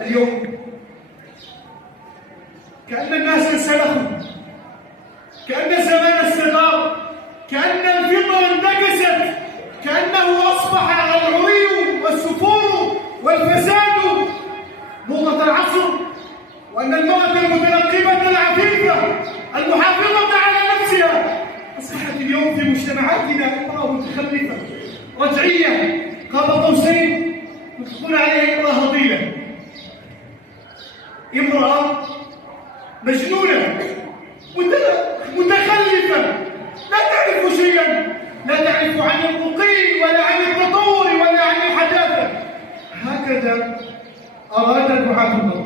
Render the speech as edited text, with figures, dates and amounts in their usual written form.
اليوم كأن الناس انسلخوا، كأن الزمان استدار، كأن الفطر انتكست، كأنه أصبح العري والسفور والفساد موضة العصر، وأن المرأة المتنقبة العفيفة المحافظة على نفسها أصبحت اليوم في مجتمعاتنا امرأة متخلفة رجعية قاب قوسين يطلقون عليها امرأة هضيلة، امرأة مجنونة متخلفة لا تعرف شيئا، لا تعرف عن الرقي ولا عن التطور ولا عن الحداثة. هكذا أراد دعاة الله